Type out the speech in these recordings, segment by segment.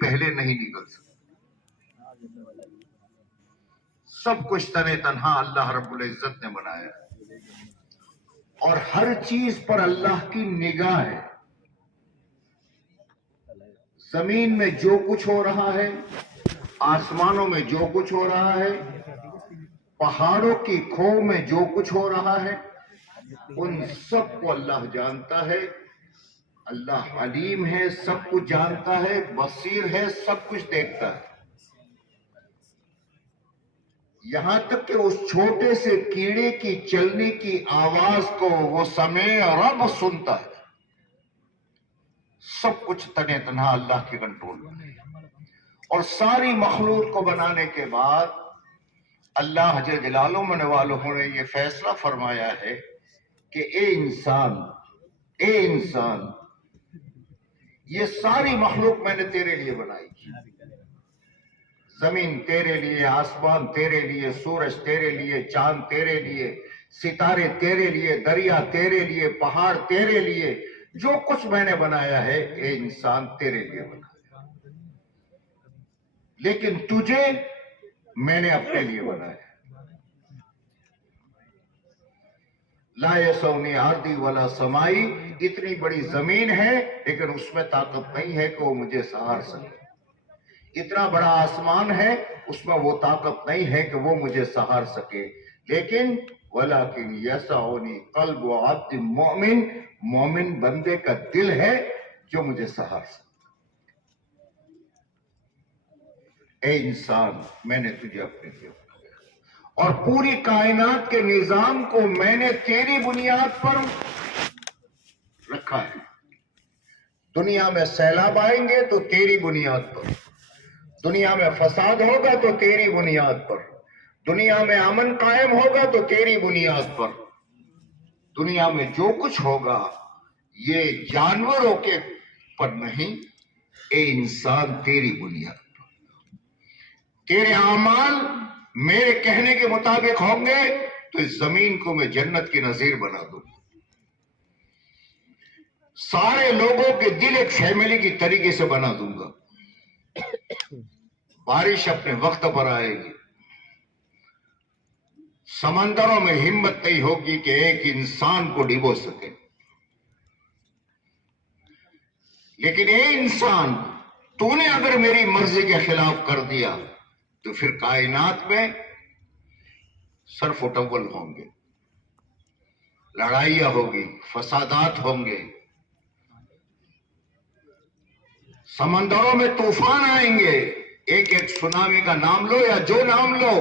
پہلے نہیں نکل سکتا. سب کچھ تنے تنہا اللہ رب العزت نے بنایا ہے اور ہر چیز پر اللہ کی نگاہ ہے. زمین میں جو کچھ ہو رہا ہے، آسمانوں میں جو کچھ ہو رہا ہے، پہاڑوں کی کھو میں جو کچھ ہو رہا ہے، ان سب کو اللہ جانتا ہے. اللہ علیم ہے، سب کچھ جانتا ہے، بصیر ہے، سب کچھ دیکھتا ہے. یہاں تک کہ اس چھوٹے سے کیڑے کی چلنے کی آواز کو وہ سمع رب سنتا ہے. سب کچھ تنے تنہا اللہ کے کنٹرول میں ہے. اور ساری مخلوق کو بنانے کے بعد اللہ جل جلالہ من والہ نے یہ فیصلہ فرمایا ہے کہ اے انسان یہ ساری مخلوق میں نے تیرے لیے بنائی. زمین تیرے لیے، آسمان تیرے لیے، سورج تیرے لیے، چاند تیرے لیے، ستارے تیرے لیے، دریا تیرے لیے، پہاڑ تیرے لیے. جو کچھ میں نے بنایا ہے اے انسان تیرے لیے بنایا، لیکن تجھے میں نے اپنے لیے بنایا. لا یسعنی ارضی ولا سمائی، اتنی بڑی زمین ہے لیکن اس میں طاقت نہیں ہے کہ وہ مجھے سہار سکے. اتنا بڑا آسمان ہے، اس میں وہ طاقت نہیں ہے کہ وہ مجھے سہار سکے. لیکن ولیکن یسعنی قلب عبد مومن، مومن بندے کا دل ہے جو مجھے سہار سکے. اے انسان میں نے تجھے اپنے لیے بنایا اور پوری کائنات کے نظام کو میں نے تیری بنیاد پر رکھا ہے. دنیا میں سیلاب آئیں گے تو تیری بنیاد پر، دنیا میں فساد ہوگا تو تیری بنیاد پر، دنیا میں امن قائم ہوگا تو تیری بنیاد پر. دنیا میں جو کچھ ہوگا یہ جانوروں کے پر نہیں، اے انسان تیری بنیاد پر. تیرے اعمال میرے کہنے کے مطابق ہوں گے تو اس زمین کو میں جنت کی نظیر بنا دوں گا. سارے لوگوں کے دل ایک فیملی کی طریقے سے بنا دوں گا. بارش اپنے وقت پر آئے گی. سمندروں میں ہمت نہیں ہوگی کہ ایک انسان کو ڈبو سکے. لیکن اے انسان تو نے اگر میری مرضی کے خلاف کر دیا تو پھر کائنات میں صرف و ٹول ہوں گے، لڑائیاں ہوگی، فسادات ہوں گے، سمندروں میں طوفان آئیں گے. ایک ایک سونامی کا نام لو یا جو نام لو،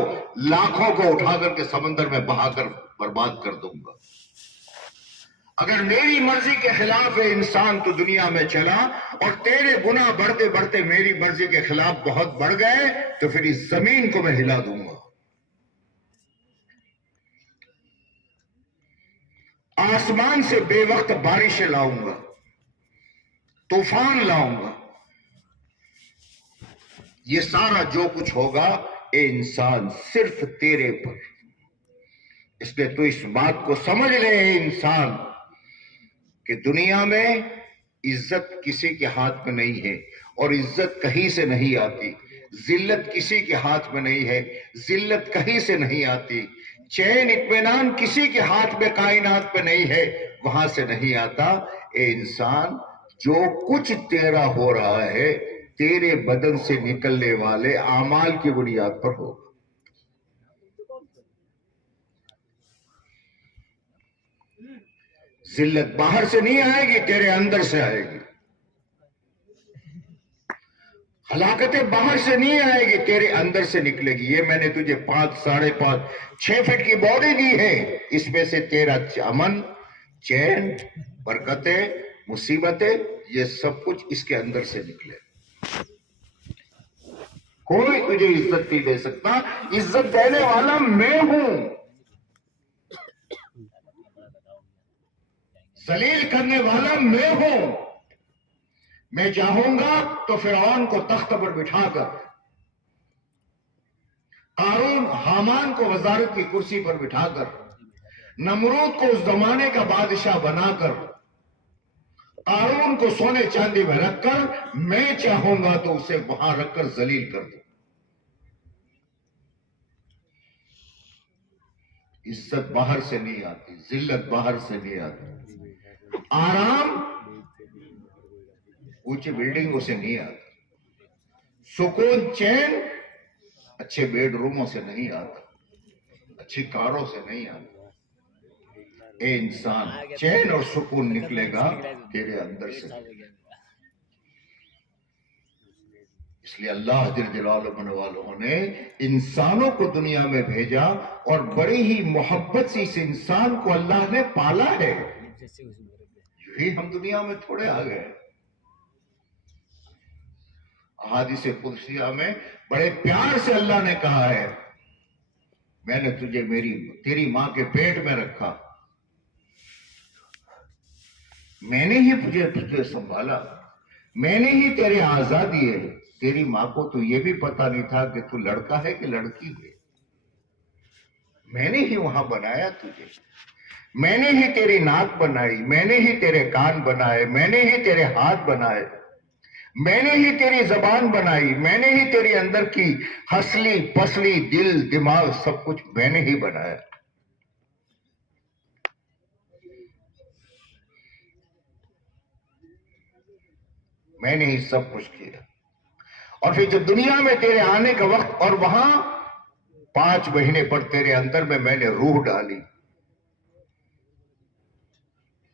لاکھوں کو اٹھا کر کے سمندر میں بہا کر برباد کر دوں گا. اگر میری مرضی کے خلاف انسان تو دنیا میں چلا اور تیرے گناہ بڑھتے بڑھتے میری مرضی کے خلاف بہت بڑھ گئے تو پھر اس زمین کو میں ہلا دوں گا. آسمان سے بے وقت بارشیں لاؤں گا، طوفان لاؤں گا. یہ سارا جو کچھ ہوگا اے انسان صرف تیرے پر. اس لیے تو اس بات کو سمجھ لے اے انسان کہ دنیا میں عزت کسی کے ہاتھ میں نہیں ہے اور عزت کہیں سے نہیں آتی. ذلت کسی کے ہاتھ میں نہیں ہے، ذلت کہیں سے نہیں آتی. چین اطمینان کسی کے ہاتھ میں کائنات پہ نہیں ہے، وہاں سے نہیں آتا. اے انسان جو کچھ تیرا ہو رہا ہے تیرے بدن سے نکلنے والے اعمال کی بنیاد پر ہوگا. ذلت باہر سے نہیں آئے گی، تیرے اندر سے آئے گی. ہلاکتیں باہر سے نہیں آئے گی، تیرے اندر سے نکلے گی. یہ میں نے تجھے 5، 5.5، 6 فٹ کی باڈی دی ہے، اس میں سے تیرا امن، چین، برکتیں، مصیبتیں، یہ سب کچھ اس کے اندر سے نکلے. کوئی تجھے عزت نہیں دے سکتا. عزت دینے والا میں ہوں، ذلیل کرنے والا میں ہوں. میں چاہوں گا تو فرعون کو تخت پر بٹھا کر، قارون حامان کو وزارت کی کرسی پر بٹھا کر، نمرود کو اس زمانے کا بادشاہ بنا کر قارون کو سونے چاندی میں رکھ کر میں چاہوں گا تو اسے وہاں رکھ کر ذلیل کر دوں. عزت باہر سے نہیں آتی، ذلت باہر سے نہیں آتی، آرام اونچی بلڈنگوں سے نہیں آتا، سکون چین اچھے بیڈ روموں سے نہیں آتا، اچھی کاروں سے نہیں آتا. اے انسان، چین اور سکون نکلے گا تیرے اندر سے. اس لیے اللہ جل جلالہ والوں نے انسانوں کو دنیا میں بھیجا اور بڑی ہی محبت سے اس انسان کو اللہ نے پالا ہے. یہی ہم دنیا میں تھوڑے آ گئے. احادیث قدسیہ میں بڑے پیار سے اللہ نے کہا ہے، میں نے تجھے تیری ماں کے پیٹ میں رکھا، میں نے ہی تجھے سنبھالا، میں نے ہی تیرے اعضاء دیے. تیری ماں کو تو یہ بھی پتا نہیں تھا کہ تو لڑکا ہے کہ لڑکی ہے. میں نے ہی وہاں بنایا تجھے، میں نے ہی تیری ناک بنائی، میں نے ہی تیرے کان بنائے، میں نے ہی تیرے ہاتھ بنائے، میں نے ہی تیری زبان بنائی، میں نے ہی تیری اندر کی ہسلی پسلی دل دماغ سب کچھ میں نے ہی بنایا. میں نے ہی سب کچھ کیا. اور پھر جب دنیا میں تیرے آنے کا وقت، اور وہاں 5 مہینے پر تیرے اندر میں نے روح ڈالی.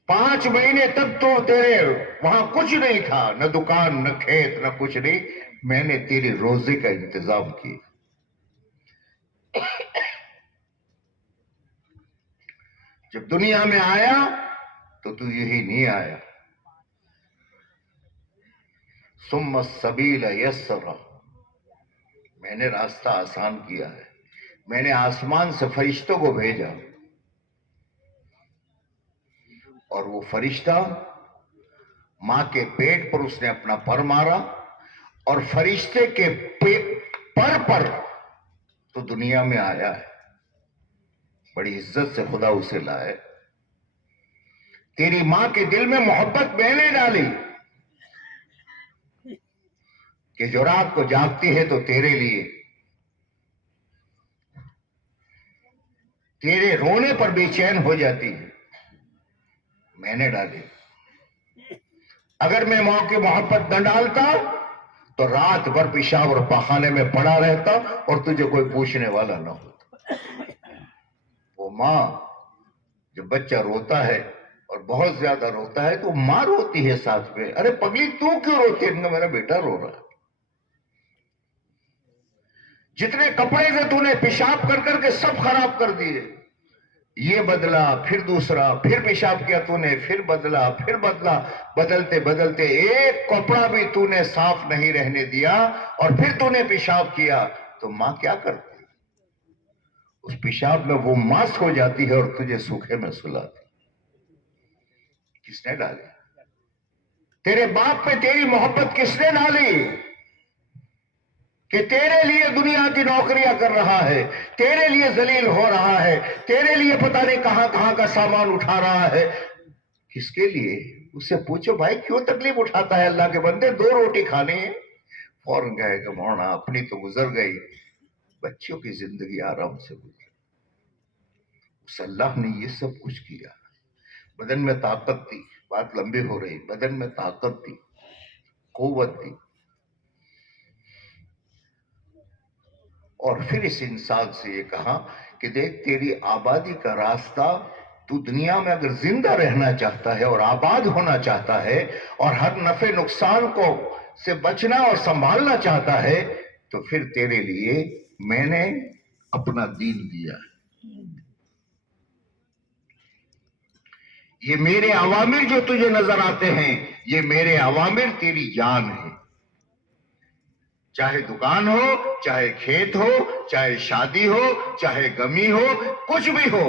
5 مہینے تک تو تیرے وہاں کچھ نہیں تھا، نہ دکان، نہ کھیت، نہ کچھ نہیں. میں نے تیری روزی کا انتظام کیا. جب دنیا میں آیا تو یہی نہیں آیا. ثم السبیل یسرا، میں نے راستہ آسان کیا ہے. میں نے آسمان سے فرشتوں کو بھیجا، اور وہ فرشتہ ماں کے پیٹ پر اس نے اپنا پر مارا، اور فرشتے کے پر پر تو دنیا میں آیا ہے. بڑی عزت سے خدا اسے لائے. تیری ماں کے دل میں محبت میں نے ڈالی کہ جو رات کو جاگتی ہے تو تیرے لیے، تیرے رونے پر بے چین ہو جاتی ہے، میں نے ڈالی. اگر میں ماں کی محبت نہ ڈالتا تو رات بھر پیشاب اور پاخانے میں پڑا رہتا اور تجھے کوئی پوچھنے والا نہ ہوتا. وہ ماں جب بچہ روتا ہے اور بہت زیادہ روتا ہے تو ماں روتی ہے ساتھ میں. ارے پگلی تو کیوں روتی ہے؟ میرا بیٹا رو رہا ہے. جتنے کپڑے تھے تو نے پیشاب کر کر کے سب خراب کر دیے. یہ بدلا، پھر دوسرا، پھر پیشاب کیا تو نے، پھر بدلا، پھر بدلا. بدلتے بدلتے ایک کپڑا بھی تو نے صاف نہیں رہنے دیا، اور پھر تو نے پیشاب کیا. تو ماں کیا کرتی؟ اس پیشاب میں وہ ماس ہو جاتی ہے اور تجھے سوکھے میں سلاتی. کس نے ڈالی؟ تیرے باپ پہ تیری محبت کس نے ڈالی کہ تیرے لیے دنیا کی نوکریاں کر رہا ہے، تیرے لیے ذلیل ہو رہا ہے، تیرے لیے پتہ نہیں کہاں کہاں کا سامان اٹھا رہا ہے؟ کس کے لیے؟ اس سے پوچھو بھائی کیوں تکلیف اٹھاتا ہے اللہ کے بندے؟ 2 روٹی کھانی ہے، فوراً کہے کہ مولانا اپنی تو گزر گئی، بچوں کی زندگی آرام سے گزری. اس اللہ نے یہ سب کچھ کیا. بدن میں طاقت تھی، بات لمبی ہو رہی، بدن میں طاقت تھی، قوت تھی، اور پھر اس انسان سے یہ کہا کہ دیکھ تیری آبادی کا راستہ، تو دنیا میں اگر زندہ رہنا چاہتا ہے اور آباد ہونا چاہتا ہے اور ہر نفع نقصان کو سے بچنا اور سنبھالنا چاہتا ہے، تو پھر تیرے لیے میں نے اپنا دین دیا ہے. یہ میرے اوامر جو تجھے نظر آتے ہیں، یہ میرے اوامر تیری جان ہے. چاہے دکان ہو، چاہے کھیت ہو، چاہے شادی ہو، چاہے غمی ہو، کچھ بھی ہو.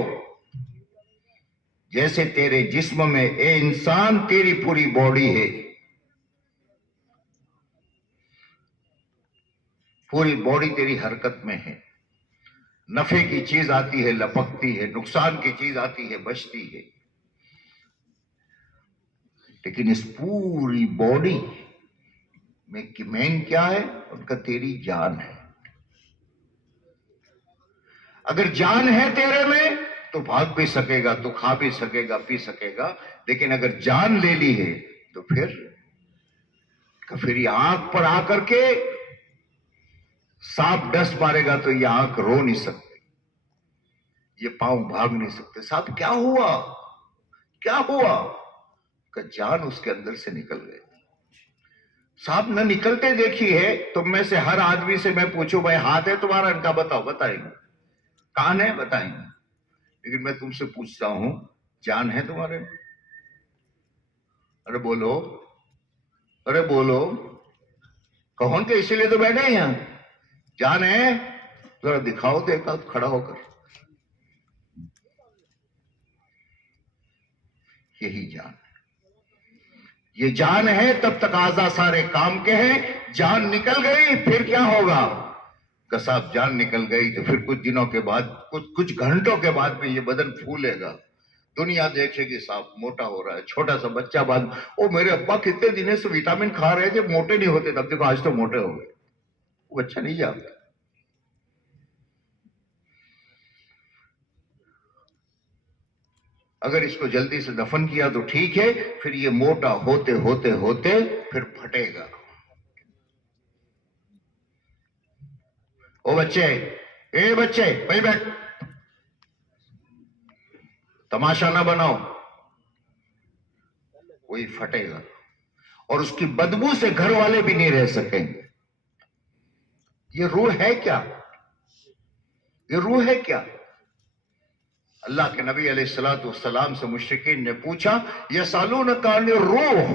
جیسے تیرے جسم میں اے انسان تیری پوری باڈی ہے، پوری باڈی تیری حرکت میں ہے. نفع کی چیز آتی ہے لپکتی ہے، نقصان کی چیز آتی ہے بچتی ہے. لیکن اس پوری باڈی میں مین کیا ہے؟ ان کا تیری جان ہے. اگر جان ہے تیرے میں تو بھاگ بھی سکے گا، تو کھا بھی سکے گا، پی سکے گا. لیکن اگر جان لے لی ہے تو پھر یہ آنکھ پر آ کر کے سانپ ڈس مارے گا تو یہ آنکھ رو نہیں سکتی، یہ پاؤں بھاگ نہیں سکتے. صاحب کیا ہوا؟ کیا ہوا؟ کہ جان اس کے اندر سے نکل گئی. صاحب نہ نکلتے دیکھی ہے. تم میں سے ہر آدمی سے میں پوچھوں بھائی ہاتھ ہے تمہارا؟ ان کا بتاؤ، بتائیں گے. کان ہے؟ بتائیں گے. لیکن میں تم سے پوچھتا ہوں جان ہے تمہارے؟ ارے بولو، ارے بولو. کون کہ اسی لیے تو بیٹھے ہیں یہاں. جان ہے؟ ذرا دکھاؤ تو ایک آدھ کھڑا ہو کر. یہی جان ہے. یہ جان ہے تب تک تقاضا سارے کام کے ہیں. جان نکل گئی پھر کیا ہوگا؟ کہ صاحب جان نکل گئی تو پھر کچھ دنوں کے بعد، کچھ گھنٹوں کے بعد میں یہ بدن پھولے گا. دنیا دیکھے گی صاحب موٹا ہو رہا ہے. چھوٹا سا بچہ بعد او میرے ابا کتنے دنوں سے وٹامن کھا رہے تھے موٹے نہیں ہوتے، تب دیکھو آج تو موٹے ہو گئے. وہ اچھا نہیں جانتا. اگر اس کو جلدی سے دفن کیا تو ٹھیک ہے، پھر یہ موٹا ہوتے ہوتے ہوتے پھر پھٹے گا. او بچے، اے بچے بھائی بیٹھ، تماشا نہ بناؤ. وہی پھٹے گا اور اس کی بدبو سے گھر والے بھی نہیں رہ سکیں گے. یہ روح ہے کیا؟ یہ روح ہے کیا؟ اللہ کے نبی علیہ السلام سے مشرکین نے پوچھا یسالونک عن الروح،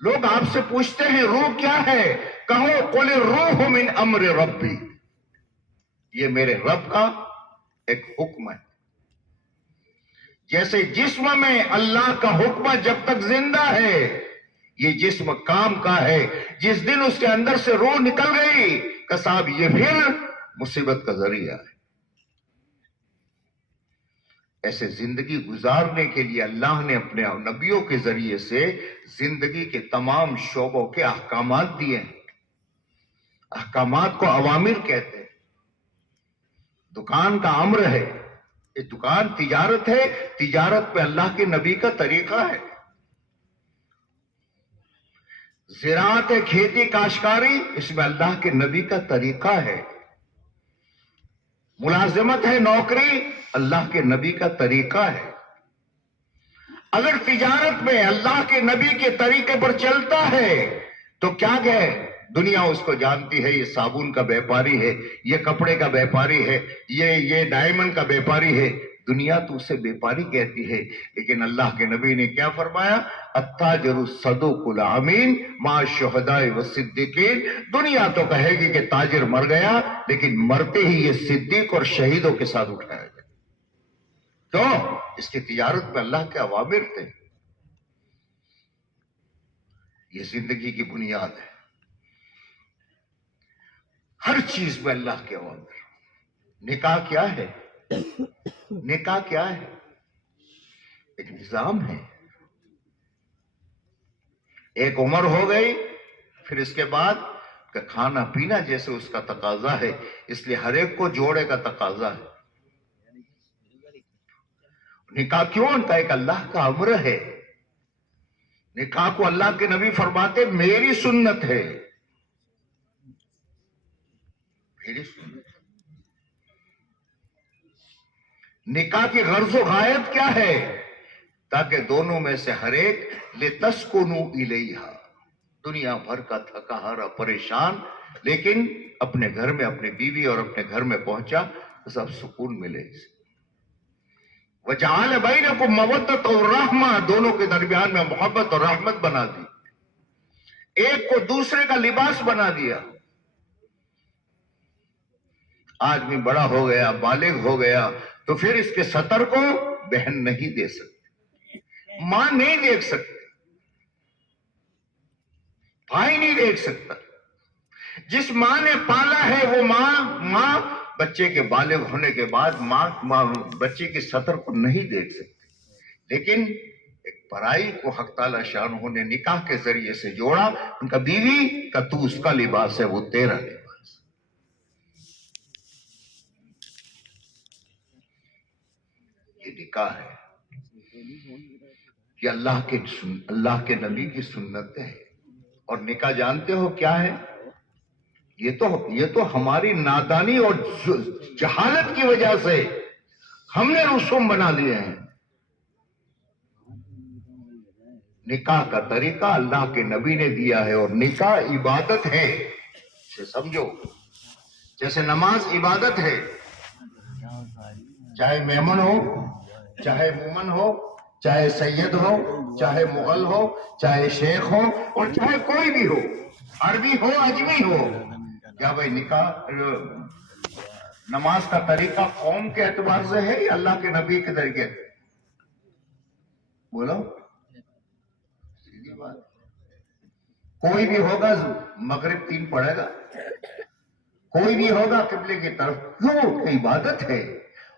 لوگ آپ سے پوچھتے ہیں روح کیا ہے؟ کہو قل الروح من امر ربی، یہ میرے رب کا ایک حکم ہے. جیسے جسم میں اللہ کا حکم جب تک زندہ ہے، یہ جسم کام کا ہے. جس دن اس کے اندر سے روح نکل گئی کہ صاحب یہ پھر مصیبت کا ذریعہ ہے. ایسے زندگی گزارنے کے لیے اللہ نے اپنے نبیوں کے ذریعے سے زندگی کے تمام شعبوں کے احکامات دیے ہیں. احکامات کو اوامر کہتے ہیں. دکان کا امر ہے، یہ دکان تجارت ہے، تجارت پہ اللہ کے نبی کا طریقہ ہے. زراعت ہے، کھیتی کاشتکاری، اس میں اللہ کے نبی کا طریقہ ہے. ملازمت ہے، نوکری، اللہ کے نبی کا طریقہ ہے. اگر تجارت میں اللہ کے نبی کے طریقے پر چلتا ہے تو کیا کہے؟ دنیا اس کو جانتی ہے یہ صابن کا بیپاری ہے، یہ کپڑے کا بیپاری ہے، یہ ڈائمنڈ کا بیپاری ہے. دنیا تو اسے بیپاری کہتی ہے. لیکن اللہ کے نبی نے کیا فرمایا؟ التاجر الصدوق الامین مع الشہداء والصدیقین. دنیا تو کہے گی کہ تاجر مر گیا، لیکن مرتے ہی یہ صدیق اور شہیدوں کے ساتھ اٹھایا گیا. کیوں؟ اس کی تجارت میں اللہ کے اوامر تھے. یہ زندگی کی بنیاد ہے. ہر چیز میں اللہ کے اوامر. نکاح کیا ہے؟ نکاح کیا ہے؟ ایک نظام ہے. ایک عمر ہو گئی، پھر اس کے بعد کہ کھانا پینا جیسے اس کا تقاضا ہے، اس لیے ہر ایک کو جوڑے کا تقاضا ہے. نکاح کیوں؟ ان کا ایک اللہ کا امر ہے. نکاح کو اللہ کے نبی فرماتے میری سنت ہے. میری سنت. نکاح کی غرض و غایت کیا ہے؟ تاکہ دونوں میں سے ہر ایک لتسکنوا الیہا، دنیا بھر کا تھکا ہارا پریشان، لیکن اپنے گھر میں اپنی بیوی اور اپنے گھر میں پہنچا تو سب سکون ملے. وجعل بینکم مودۃ ورحمہ، دونوں کے درمیان میں محبت اور رحمت بنا دی. ایک کو دوسرے کا لباس بنا دیا. آدمی بڑا ہو گیا، بالغ ہو گیا تو پھر اس کے سطر کو بہن نہیں دے سکتی، ماں نہیں دیکھ سکتی، بھائی نہیں دیکھ سکتا. جس ماں نے پالا ہے وہ ماں بچے کے بالغ ہونے کے بعد ماں بچے کی سطر کو نہیں دیکھ سکتی. لیکن ایک پرائی کو حق تعالی شانہ نے نکاح کے ذریعے سے جوڑا. ان کا بیوی کا تو اس کا لباس ہے، وہ تیرا لباس. یہ نکاح ہے، یہ اللہ کے نبی کی سنت ہے. اور نکاح جانتے ہو کیا ہے؟ یہ تو ہماری نادانی اور جہالت کی وجہ سے ہم نے رسوم بنا لیے ہیں. نکاح کا طریقہ اللہ کے نبی نے دیا ہے، اور نکاح عبادت ہے. اسے سمجھو، جیسے نماز عبادت ہے. چاہے میمن ہو، چاہے مومن ہو، چاہے سید ہو، چاہے مغل ہو، چاہے شیخ ہو، اور چاہے کوئی بھی ہو، عربی ہو اجمی ہو. کیا بھائی نکاح نماز کا طریقہ قوم کے اعتبار سے ہے یا اللہ کے نبی کے طریقے؟ بولو. سیدھی بات. کوئی بھی ہوگا مغرب 3 پڑھے گا، کوئی بھی ہوگا قبلے کی طرف. کیوں؟ کہ عبادت ہے،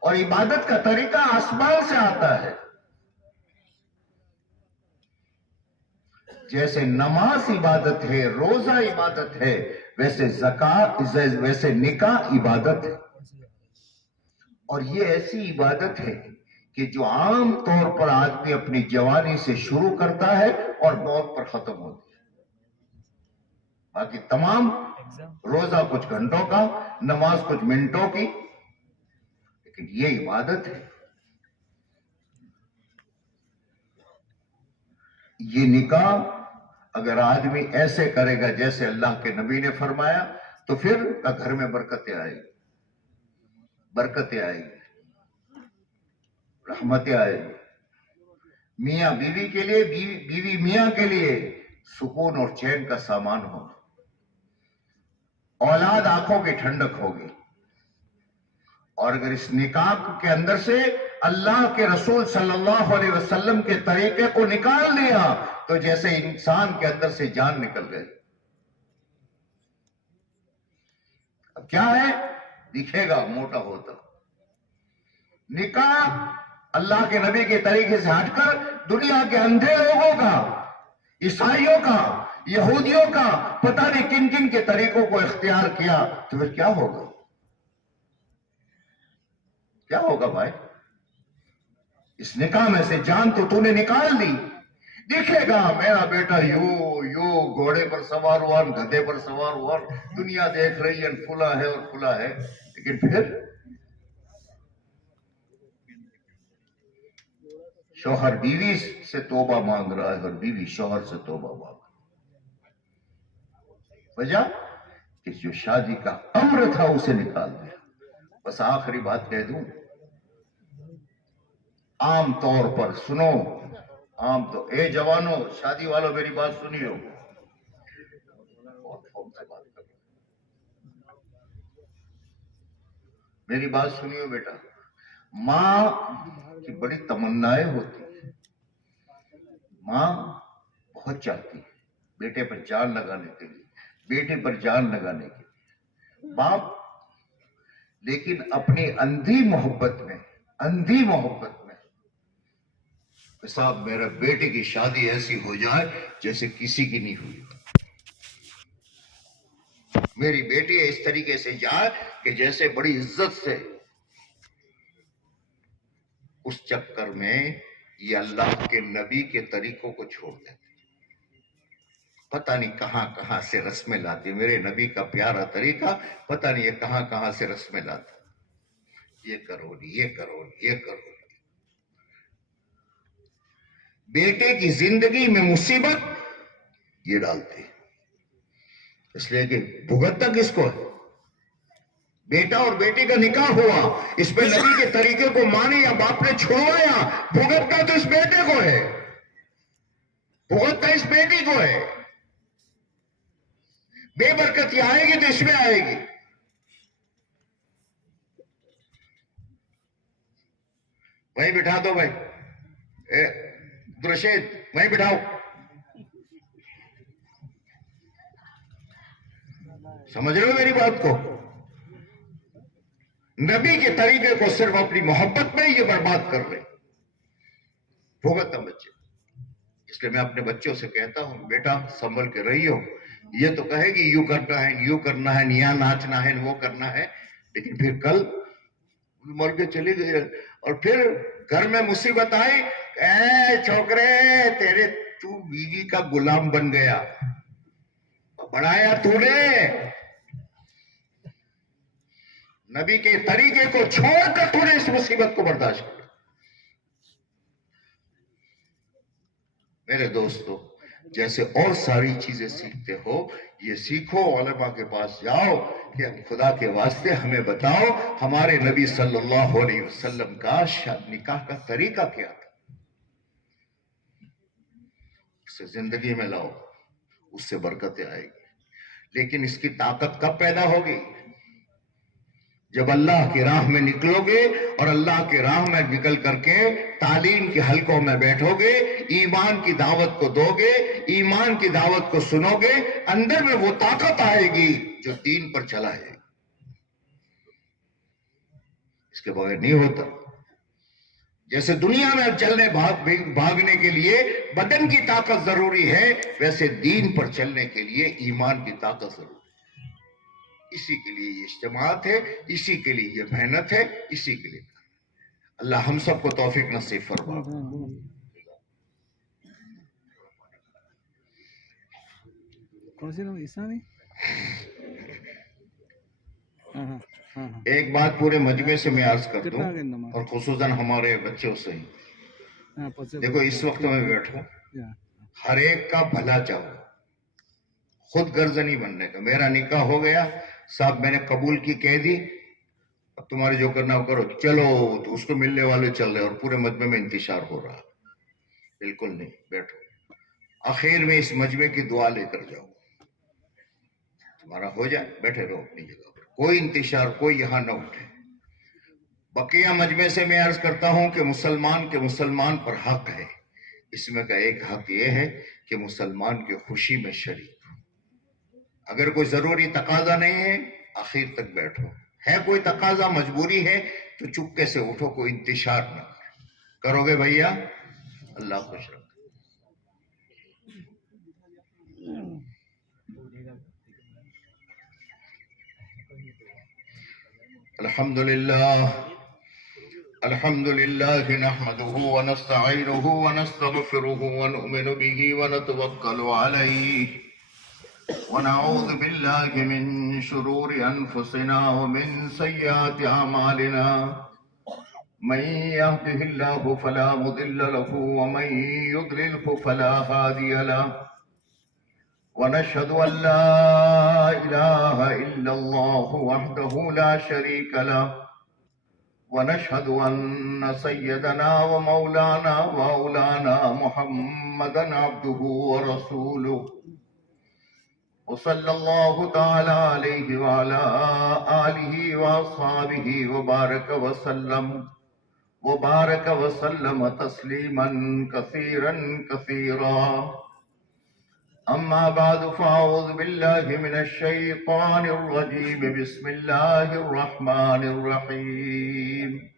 اور عبادت کا طریقہ آسمان سے آتا ہے. جیسے نماز عبادت ہے، روزہ عبادت ہے، ویسے زکوٰۃ، ویسے نکاح عبادت ہے. اور یہ ایسی عبادت ہے کہ جو عام طور پر آدمی اپنی جوانی سے شروع کرتا ہے اور موت پر ختم ہوتی ہے. باقی تمام روزہ کچھ گھنٹوں کا، نماز کچھ منٹوں کی، لیکن یہ عبادت ہے. یہ نکاح اگر آدمی ایسے کرے گا جیسے اللہ کے نبی نے فرمایا تو پھر گھر میں برکتیں آئے گی، برکتیں آئے گی، رحمتیں آئے گی. میاں بیوی کے لیے، بیوی میاں کے لیے سکون اور چین کا سامان ہوگا. اولاد آنکھوں کی ٹھنڈک ہوگی. اور اگر اس نکاح کے اندر سے اللہ کے رسول صلی اللہ علیہ وسلم کے طریقے کو نکال دیا تو جیسے انسان کے اندر سے جان نکل گئی. اب کیا ہے؟ دکھے گا موٹا ہوتا. نکاح اللہ کے نبی کے طریقے سے ہٹ کر دنیا کے اندھے لوگوں کا، عیسائیوں کا، یہودیوں کا، پتہ نہیں کن کن کے طریقوں کو اختیار کیا تو پھر کیا ہوگا؟ کیا ہوگا بھائی؟ اس نکاح میں سے جان تو نے نکال دی. دیکھے گا میرا بیٹا یو گھوڑے پر سوار ہوا، گدھے پر سوار ہوا، دنیا دیکھ رہی ہے فلا ہے اور فلا ہے، لیکن پھر شوہر بیوی سے توبہ مانگ رہا ہے اور بیوی شوہر سے توبہ مانگ رہا ہے. وجہ کہ جو شادی کا امر تھا اسے نکال دیا. بس آخری بات کہہ دوں، عام طور پر سنو، اے جوانوں، شادی والوں میری بات سنیو. میری بات سنیو بیٹا. ماں کی بڑی تمنائیں ہوتی ہیں. ماں بہت چاہتی ہے بیٹے پر جان لگانے کے لیے، بیٹے پر جان لگانے کے لیے. باپ لیکن اپنی اندھی محبت میں صاحب میرا بیٹے کی شادی ایسی ہو جائے جیسے کسی کی نہیں ہوئی، میری بیٹی اس طریقے سے جائے کہ جیسے بڑی عزت سے. اس چکر میں یہ اللہ کے نبی کے طریقوں کو چھوڑ دیتے، پتہ نہیں کہاں کہاں سے رسمیں لاتے. میرے نبی کا پیارا طریقہ پتہ نہیں یہ کہاں کہاں سے رسمیں لاتا. یہ کرو، یہ کرو، یہ کرو. بیٹے کی زندگی میں مصیبت یہ ڈالتے، اس لیے کہ بھگتنا کس کو ہے؟ بیٹا اور بیٹی کا نکاح ہوا، اس پہ نبی کے طریقے کو مانے یا باپ نے چھوڑوایا، بھگتنا تو اس بیٹے کو ہے، بھگتنا اس بیٹی کو ہے. بے برکتی آئے گی تو اس میں آئے گی. وہیں بٹھا دو بھائی، درشید وہیں بٹھاؤ. سمجھ رہے ہو میری بات کو؟ نبی کے طریقے کو صرف اپنی محبت میں یہ برباد کر رہے. بھگتنا بچے. اس لیے میں اپنے بچوں سے کہتا ہوں بیٹا سنبھل کے رہی ہو. یہ تو کہے گی یوں کرنا ہے یوں کرنا ہے یہاں ناچنا ہے وہ کرنا ہے، لیکن پھر کل مر کے چلی گئی اور پھر گھر میں مصیبت آئی، اے چھوکرے تیرے تو بیوی کا غلام بن گیا، بڑھایا تو نے نبی کے طریقے کو چھوڑ کر تو نے اس مصیبت کو برداشت کیا. میرے دوستو جیسے اور ساری چیزیں سیکھتے ہو یہ سیکھو، علماء کے پاس جاؤ کہ خدا کے واسطے ہمیں بتاؤ ہمارے نبی صلی اللہ علیہ وسلم کا نکاح کا طریقہ کیا تھا، اسے زندگی میں لاؤ، اس سے برکتیں آئے گی. لیکن اس کی طاقت کب پیدا ہوگی؟ جب اللہ کی راہ میں نکلو گے اور اللہ کی راہ میں نکل کر کے تعلیم کے حلقوں میں بیٹھو گے، ایمان کی دعوت کو دو گے، ایمان کی دعوت کو سنو گے، اندر میں وہ طاقت آئے گی جو دین پر چلا ہے. اس کے بغیر نہیں ہوتا. جیسے دنیا میں چلنے بھاگنے کے لیے بدن کی طاقت ضروری ہے، ویسے دین پر چلنے کے لیے ایمان کی طاقت ضروری ہے. اسی کے لیے یہ اجتماعات ہے، اسی کے لیے یہ محنت ہے، اسی کے لیے. اللہ ہم سب کو توفیق نصیب فرما. ایک بات پورے مجمع سے میں عرض کر دوں اور خصوصاً ہمارے بچوں سے ہی. دیکھو اس وقت میں بیٹھوں، ہر ایک کا بھلا چاہو، خود غرض نہیں بننے کا. میرا نکاح ہو گیا صاحب، میں نے قبول کی کہہ دی، اب تمہارے جو کرنا ہو کرو، چلو تو اس کو ملنے والے چل رہے اور پورے مجمع میں انتشار ہو رہا. بالکل نہیں. بیٹھو، آخر میں اس مجمع کی دعا لے کر جاؤ، تمہارا ہو جائے، بیٹھے رہو اپنی جگہ پر، کوئی انتشار کوئی یہاں نہ اٹھے. بقیہ مجمع سے میں عرض کرتا ہوں کہ مسلمان کے مسلمان پر حق ہے. اس میں کا ایک حق یہ ہے کہ مسلمان کی خوشی میں شریک ہو. اگر کوئی ضروری تقاضا نہیں ہے آخر تک بیٹھو، ہے کوئی تقاضا مجبوری ہے تو چپکے سے اٹھو، کوئی انتشار نہ کرو گے بھیا، اللہ خوش رکھے. الحمد لله نحمده ونستعينه ونستغفره ونؤمن به ونتوكل عليه ونعوذ بالله من شرور أنفسنا ومن سيئات أعمالنا. من يهده الله فلا مضل له ومن يضلله فلا هادي له. ونشهد أن لا إله إلا الله وحده لا شريك له. ونشهد أن سيدنا ومولانا وأولانا محمدا عبده ورسوله. وصلى الله تعالى عليه وعلى آله وأصحابه وبارك وسلم تسليما كثيرا كثيرا. أما بعد فأعوذ بالله من الشيطان الرجيم. بسم الله الرحمن الرحيم.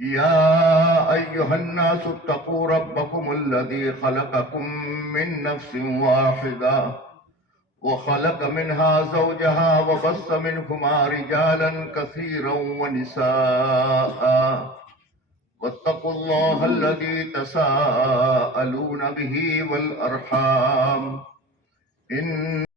يا أيها الناس اتقوا ربكم الذي خلقكم من نفس واحدة وخلق منها زوجها وبث منهما رجالا كثيرا ونساء. واتقوا الله الذي تساءلون به والأرحام إن